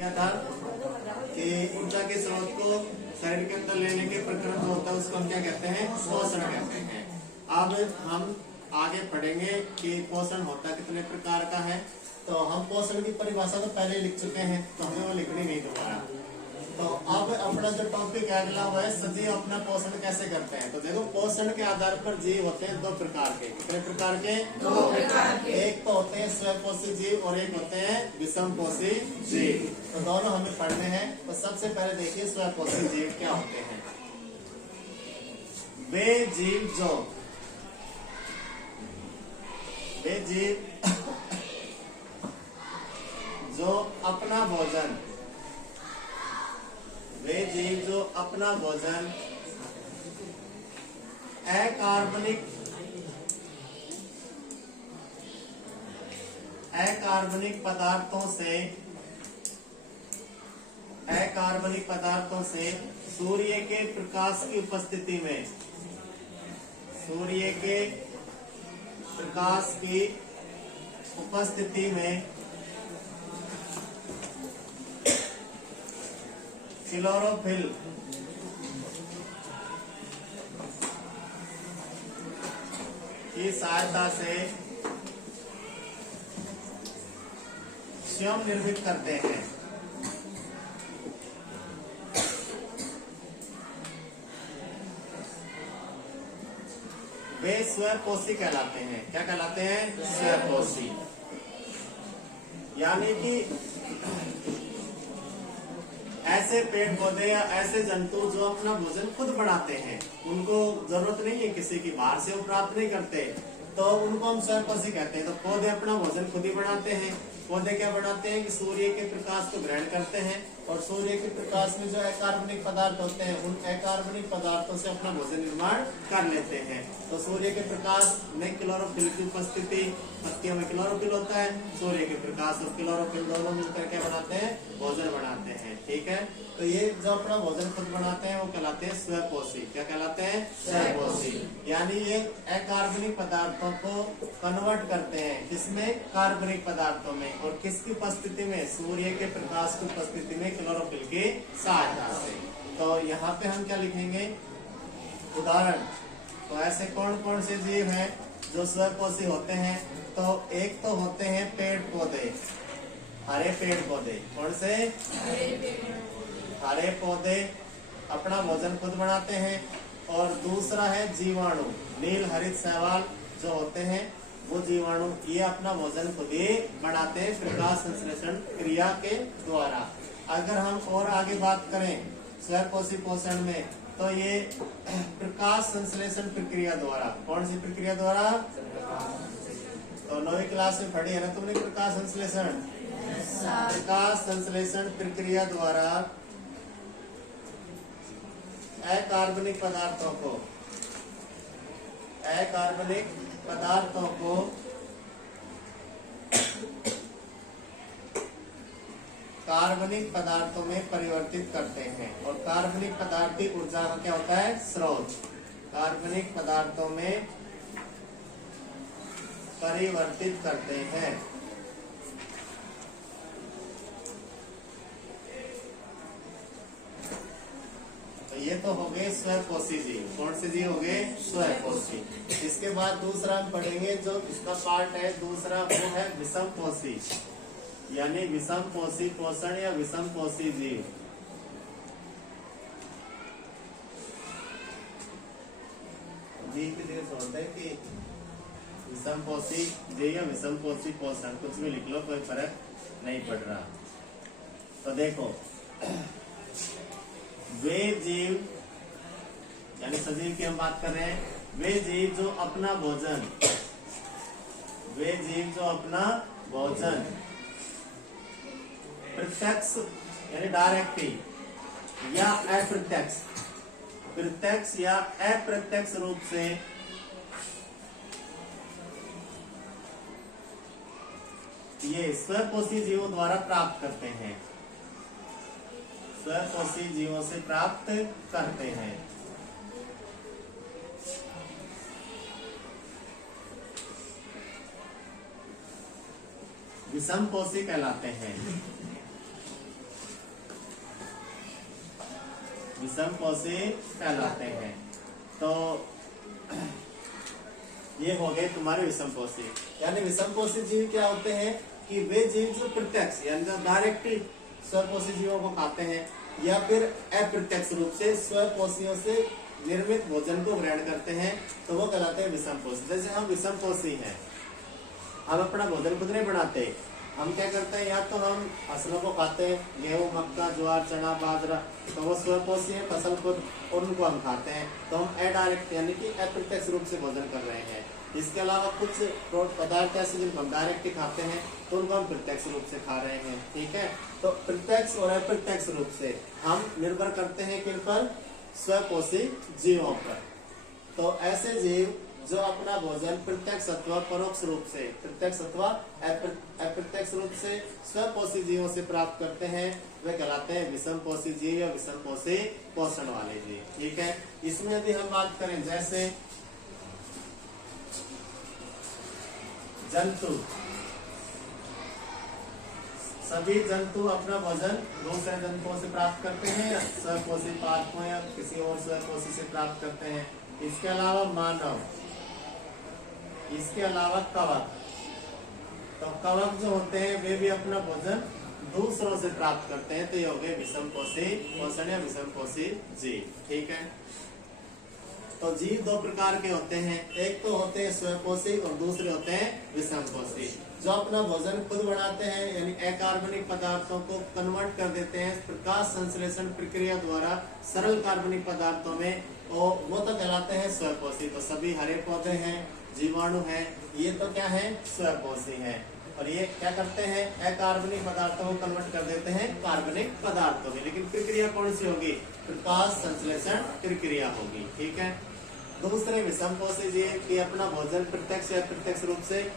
क्या था कि ऊर्जा के स्रोत को शरीर के अंदर लेने के प्रक्रम जो होता है उसको हम क्या कहते हैं, पोषण कहते हैं। अब हम आगे पढ़ेंगे कि पोषण होता कितने प्रकार का है। तो हम पोषण की परिभाषा तो पहले लिख चुके हैं, तो हमें वो लिखनी नहीं दोबारा। तो अब अपना जो टॉपिक अगला हुआ है, सजीव अपना पोषण कैसे करते हैं। तो देखो, पोषण के आधार पर जीव होते हैं दो प्रकार के। कितने प्रकार के? दो प्रकार के। एक तो होते हैं स्वपोषी जीव और एक होते हैं विषमपोषी जीव। तो दोनों हमें पढ़ने हैं। तो सबसे पहले देखिए स्वपोषी जीव क्या होते हैं। वे जीव जो अपना भोजन अकार्बनिक पदार्थों से सूर्य के प्रकाश की उपस्थिति में क्लोरोफिल की सहायता से स्वयं निर्मित करते हैं। वे स्वपोषी कहलाते हैं। क्या कहलाते हैं? स्वपोषी। यानी कि ऐसे पेड़ पौधे या ऐसे जंतु जो अपना भोजन खुद बनाते हैं, उनको जरूरत नहीं है किसी की, बाहर से वो प्राप्त नहीं करते, तो उनको हम स्वपोषी कहते हैं। तो पौधे अपना भोजन खुद ही बनाते हैं। पौधे क्या बनाते हैं कि सूर्य के प्रकाश को ग्रहण करते हैं और सूर्य के प्रकाश में जो अकार्बनिक पदार्थ होते हैं, उन अकार्बनिक पदार्थों से अपना भोजन निर्माण कर लेते हैं। तो सूर्य के प्रकाश में क्लोरोफिल की उपस्थिति, पत्तियों में क्लोरोफिल होता है, सूर्य के प्रकाश और क्लोरोफिल दोनों मिलकर क्या बनाते हैं? भोजन बनाते हैं। ठीक है, तो ये जो अपना भोजन खुद बनाते हैं वो कहलाते हैं स्वपोषी। क्या कहलाते हैं? स्वपोषी। यानी ये अकार्बनिक पदार्थों को कन्वर्ट करते हैं, किसमें? कार्बनिक पदार्थों में। और किसकी उपस्थिति में? सूर्य के प्रकाश की उपस्थिति में क्लोरोफिल की सहायता से। तो यहाँ पे हम क्या लिखेंगे? उदाहरण। तो ऐसे कौन कौन से जीव हैं जो स्वपोषी होते हैं? तो एक तो होते हैं पेड़ पौधे, हरे पेड़ पौधे। कौन से? हरे पौधे अपना भोजन खुद बनाते हैं। और दूसरा है जीवाणु, नील हरित शैवाल जो होते हैं वो जीवाणु, ये अपना भोजन खुद ही बनाते हैं प्रकाश संश्लेषण क्रिया के द्वारा। अगर हम और आगे बात करें स्वपोषी पोषण में, तो ये प्रकाश संश्लेषण प्रक्रिया द्वारा। कौन सी प्रक्रिया द्वारा? तो 9वीं क्लास में पढ़ी है ना तुमने प्रकाश संश्लेषण। प्रकाश संश्लेषण प्रक्रिया द्वारा अकार्बनिक पदार्थों को कार्बनिक पदार्थों में परिवर्तित करते हैं। और कार्बनिक पदार्थ की ऊर्जा का क्या होता है? स्रोत। कार्बनिक पदार्थों में परिवर्तित करते हैं। ये तो हो गए स्वपोषी जीव। कौन से जीव हो गए? स्वपोषी। इसके बाद दूसरा हम पढ़ेंगे, जो इसका पार्ट है दूसरा, वो है विषमपोषी, यानी विषमपोषी पोषण या विषमपोषी जीव। जीव की जगह होता है कि विषमपोषी जीव या विषमपोषी पोषण, कुछ भी लिख लो, कोई फर्क नहीं पड़ रहा। तो देखो, वे जीव यानी सजीव की हम बात कर रहे हैं। वे जीव जो अपना भोजन प्रत्यक्ष यानी डायरेक्टली या प्रत्यक्ष या अप्रत्यक्ष रूप से ये स्वपोषी जीवों द्वारा प्राप्त करते हैं। स्वपोषी जीवों से प्राप्त करते हैं। विषमपोषी कहलाते हैं। विषमपोषी कहलाते हैं। तो ये हो गए तुम्हारे विषमपोषी। यानी विषमपोषी जीव क्या होते हैं कि वे जीव जो प्रत्यक्ष यानी डायरेक्टली स्वपोषी जीवों को खाते हैं या फिर अप्रत्यक्ष रूप से स्वपोषियों से निर्मित भोजन को ग्रहण करते हैं, तो वो कहलाते हैं विषमपोषी। जैसे हम विषमपोषी हैं, हम अपना भोजन खुद नहीं बनाते, हम क्या करते हैं, या तो हम फसलों को खाते हैं, गेहूं, मक्का, ज्वार, चना, बाजरा, तो वो स्वपोषी है फसल को, और उनको हम खाते हैं, तो हम अडायरेक्ट यानी कि अप्रत्यक्ष रूप से भोजन कर रहे हैं। इसके अलावा कुछ पदार्थ ऐसे जिनको हम डायरेक्ट खाते हैं, तो उनको हम प्रत्यक्ष रूप से खा रहे हैं। ठीक है, तो प्रत्यक्ष और अप्रत्यक्ष रूप से हम निर्भर करते हैं किन पर, स्वपोषी जीवों पर। तो ऐसे जीव जो अपना भोजन प्रत्यक्ष अथवा परोक्ष रूप से, प्रत्यक्ष अथवा अप्रत्यक्ष रूप से स्वपोषी जीवों से प्राप्त करते हैं, वे कहलाते हैं विषमपोषी जीव या विषमपोषी पोषण वाले जीव। ठीक है, इसमें यदि हम बात करें जैसे जंतु, सभी जंतु अपना भोजन दूसरे जंतुओं से प्राप्त करते हैं, या स्वपोषी पादपों या किसी और स्वपोषी से प्राप्त करते हैं। इसके अलावा मानव, इसके अलावा कवक, तो कवक जो होते हैं वे भी अपना भोजन दूसरों से प्राप्त करते हैं, तो ये हो गए विषमपोषी पोषण या विषमपोषी जीव। ठीक है, तो जीव दो प्रकार के होते हैं, एक तो होते हैं स्वपोषी और दूसरे होते हैं विषमपोषी। जो अपना भोजन खुद बनाते हैं यानी अकार्बनिक पदार्थों को कन्वर्ट कर देते हैं प्रकाश संश्लेषण प्रक्रिया द्वारा सरल कार्बनिक पदार्थों में, और वो तो कहलाते हैं स्वपोषी। तो सभी हरे पौधे हैं, जीवाणु हैं, ये तो क्या है, स्वपोषी है। और ये क्या करते हैं, अकार्बनिक पदार्थों को कन्वर्ट कर देते हैं कार्बनिक पदार्थों में, लेकिन प्रक्रिया कौन सी होगी, प्रकाश संश्लेषण प्रक्रिया होगी। ठीक है, दूसरे विषमपोषी जीव की अपना भोजन प्रत्यक्ष या अप्रत्यक्ष रूप से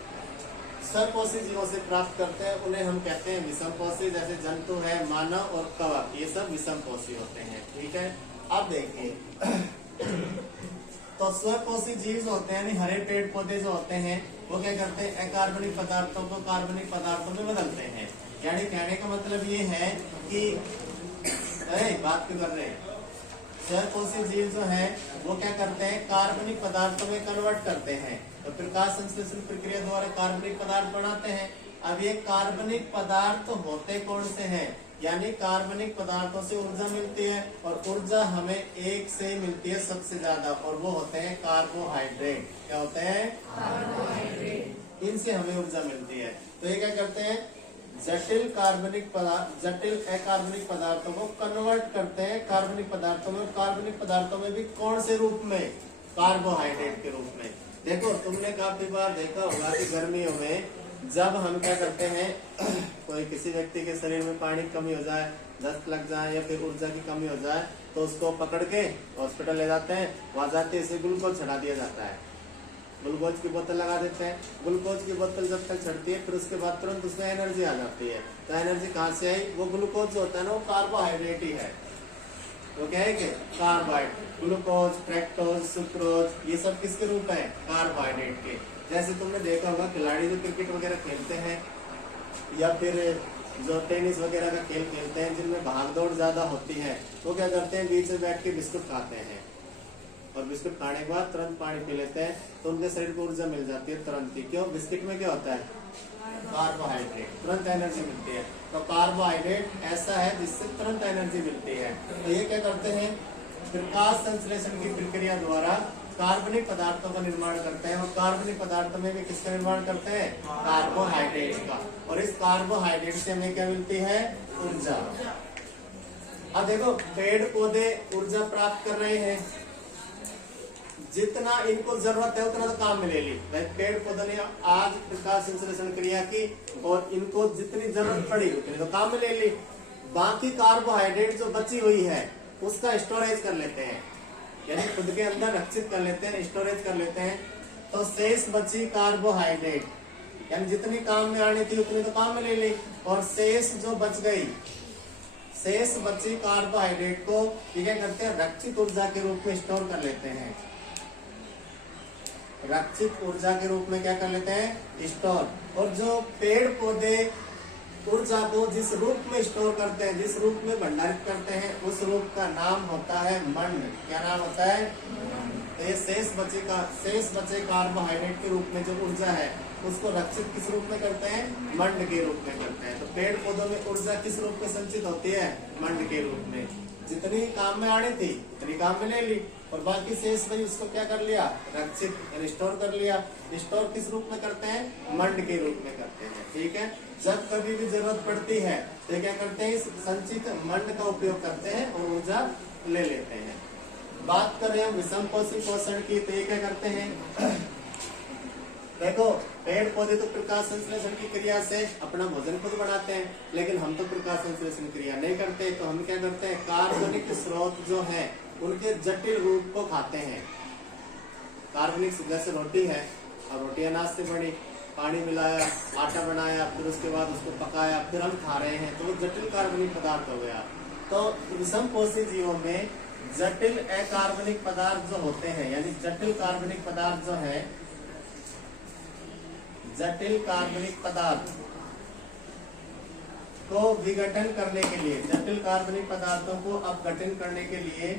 स्वपोषी जीवों से प्राप्त करते हैं, उन्हें हम कहते हैं विषमपोषी। जैसे जंतु है, मानव और कवक, ये सब विषमपोषी होते हैं। ठीक है, अब देखिए तो स्वपोषी जीव जो होते हैं, हरे पेड़ पौधे जो होते हैं, वो क्या करते हैं, अकार्बनिक पदार्थों को कार्बनिक पदार्थों में बदलते हैं। यानी कहने का मतलब ये है कि बात क्यों कर रहे हैं, स्वपोषी जीव जो है वो क्या करते हैं, कार्बनिक पदार्थों में कन्वर्ट करते हैं, तो प्रकाश संश्लेषण प्रक्रिया द्वारा कार्बनिक पदार्थ बनाते हैं। अब ये कार्बनिक पदार्थ होते कौन से हैं, यानी कार्बनिक पदार्थों से ऊर्जा मिलती है, और ऊर्जा हमें एक से मिलती है सबसे ज्यादा, और वो होते हैं कार्बोहाइड्रेट। क्या होते हैं, कार्बोहाइड्रेट। इनसे हमें ऊर्जा मिलती है। तो ये क्या करते हैं, जटिल अकार्बनिक पदार्थों को कन्वर्ट करते हैं कार्बनिक पदार्थों में। कार्बनिक पदार्थों में भी कौन से रूप में, कार्बोहाइड्रेट के रूप में। देखो तुमने काफी बार देखा होगा कि गर्मियों में जब हम क्या करते हैं, कोई किसी व्यक्ति के शरीर में पानी की कमी हो जाए, दस्त लग जाए या फिर ऊर्जा की कमी हो जाए, तो उसको पकड़ के हॉस्पिटल ले जाते हैं, वहां जाते इसे ग्लूकोज चढ़ा दिया जाता है, ग्लूकोज की बोतल लगा देते हैं। ग्लूकोज की बोतल जब तक चढ़ती है फिर उसके बाद तुरंत उसमें एनर्जी आ जाती है। तो एनर्जी कहाँ से आई, वो ग्लूकोज जो होता है ना, वो कार्बोहाइड्रेट ही है। वो क्या है कि कार्बोहाइड्रेट, ग्लूकोज, फ्रैक्टोज, सुक्रोज, ये सब किसके रूप है, कार्बोहाइड्रेट के। जैसे तुमने देखा होगा खिलाड़ी जो क्रिकेट वगैरह खेलते हैं या फिर जो टेनिस वगैरह का खेल खेलते हैं जिनमें भाग दौड़ ज्यादा होती है, वो क्या करते हैं, बीच में बैठ के बिस्कुट खाते हैं, और बिस्कुट खाने के बाद तुरंत पानी पी लेते हैं, तो उनके शरीर को ऊर्जा मिल जाती है तुरंत ही। क्यों, बिस्किट में क्या होता है, कार्बोहाइड्रेट, तुरंत एनर्जी मिलती है। तो कार्बोहाइड्रेट ऐसा है जिससे तुरंत एनर्जी मिलती है। तो ये क्या करते हैं, प्रकाश संश्लेषण की प्रक्रिया द्वारा कार्बनिक पदार्थों का निर्माण करते हैं, और कार्बनिक पदार्थों में भी किसका निर्माण करते हैं, कार्बोहाइड्रेट का। और इस कार्बोहाइड्रेट से हमें क्या मिलती है, ऊर्जा। अब देखो पेड़ पौधे ऊर्जा प्राप्त कर रहे हैं, जितना इनको जरूरत है उतना तो काम में ले ली। पेड़ पौधों ने आज प्रकाश संश्लेषण क्रिया की और इनको जितनी जरूरत पड़ी उतनी तो काम में ले ली। बाकी कार्बोहाइड्रेट जो बची हुई है उसका स्टोरेज कर लेते हैं, यानी खुद के अंदर रक्षित कर लेते हैं, स्टोरेज कर लेते हैं। तो शेष बची कार्बोहाइड्रेट, यानी जितनी काम में आनी थी उतनी तो काम में ले ली, और शेष जो बच गई, शेष बची कार्बोहाइड्रेट को क्या करते हैं, रक्षित ऊर्जा के रूप में स्टोर कर लेते हैं। रक्षित ऊर्जा के रूप में क्या कर लेते हैं, स्टोर। और जो पेड़ पौधे ऊर्जा को जिस रूप में स्टोर करते हैं, जिस रूप में भंडारित करते हैं, उस रूप का नाम होता है मंड। क्या नाम होता है? तो ये शेष बचे कार्बोहाइड्रेट के रूप में जो ऊर्जा है उसको रक्षित किस रूप में करते हैं? मंड के रूप में करते हैं। तो पेड़ पौधों में ऊर्जा किस रूप में संचित होती है? मंड के रूप में। जितनी काम में आनी थी उतनी काम में ले ली और बाकी शेष भाई उसको क्या कर लिया? रक्षित यानी स्टोर कर लिया। स्टोर किस रूप में करते हैं? मंड के रूप में करते हैं। ठीक है, जब कभी भी जरूरत पड़ती है तो क्या करते हैं? इस संचित मंड का उपयोग करते हैं और ऊर्जा ले लेते हैं। बात कर रहे हैं विषम कोशी पोषण की, तो ये क्या करते हैं? देखो, पेड़ पौधे तो प्रकाश संश्लेषण की क्रिया से अपना भोजन खुद बनाते हैं, लेकिन हम तो प्रकाश संश्लेषण क्रिया नहीं करते। तो हम क्या करते हैं? कार्बनिक स्रोत जो है उनके जटिल रूप को खाते हैं। कार्बनिक, जैसे रोटी है, अब रोटी अनाज से बनी, पानी मिलाया, आटा बनाया, फिर उसके बाद उसको पकाया, फिर हम खा रहे हैं, तो वो जटिल कार्बनिक पदार्थ हो गया। तो विषम कोशी जीवों में जटिल अकार्बनिक पदार्थ जो होते हैं, यानी जटिल कार्बनिक पदार्थ जो है, जटिल कार्बनिक पदार्थ को विघटन करने के लिए, जटिल कार्बनिक पदार्थों को अपघटन करने के लिए,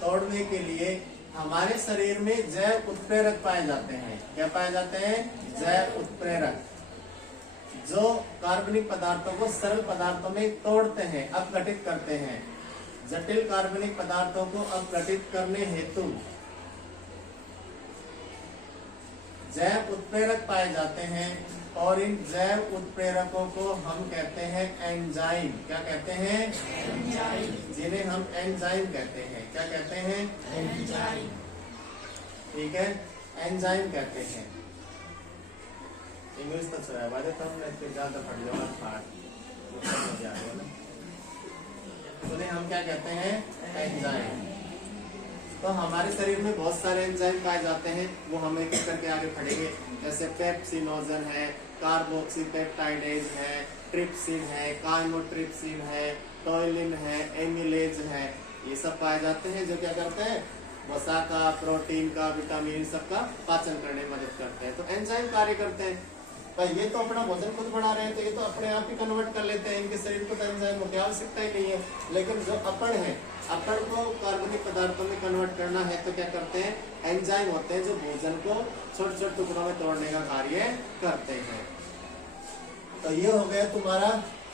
तोड़ने के लिए हमारे शरीर में जैव उत्प्रेरक पाए जाते हैं। क्या पाए जाते हैं? जैव उत्प्रेरक, जो कार्बनिक पदार्थों को सरल पदार्थों में तोड़ते हैं, अपघटित करते हैं। जटिल कार्बनिक पदार्थों को अपघटित करने हेतु जैव उत्प्रेरक पाए जाते हैं और इन जैव उत्प्रेरकों को हम कहते हैं एंजाइम। क्या कहते हैं? एंजाइम, जिन्हें हम एंजाइम कहते हैं। क्या कहते हैं? एंजाइम। ठीक है, एंजाइम कहते हैं। इंग्लिश तो सुना है तो हमने ज्यादा पढ़ लिया, उन्हें हम क्या कहते हैं? एंजाइम। तो हमारे शरीर में बहुत सारे एंजाइम पाए जाते हैं, वो हम एक एक करके आगे पढ़ेंगे। जैसे पेप्सिनोजन है, कार्बोक्सीपेप्टाइडेज है, ट्रिप्सिन है, काइमोट्रिप्सिन है, टोइलिन है, एमिलेज है, ये सब पाए जाते हैं जो क्या करते हैं? वसा का, प्रोटीन का, विटामिन सबका पाचन करने में मदद करते हैं। तो एंजाइम कार्य करते हैं। तो ये तो अपना भोजन खुद बना रहे हैं, तो ये तो अपने आप ही कन्वर्ट कर लेते हैं, इनके शरीर को तो एंजाइम की आवश्यकता ही नहीं है। लेकिन जो अपन है, अपन को कार्बनिक पदार्थों में कन्वर्ट करना है, तो क्या करते हैं? एंजाइम होते हैं जो भोजन को छोटे छोटे टुकड़ों में तोड़ने का कार्य करते हैं। तो ये हो गया तुम्हारा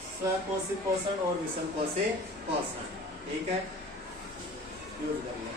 स्वकोशी पोषण और विषम कोशी पोषण। ठीक है, यूज कर लें।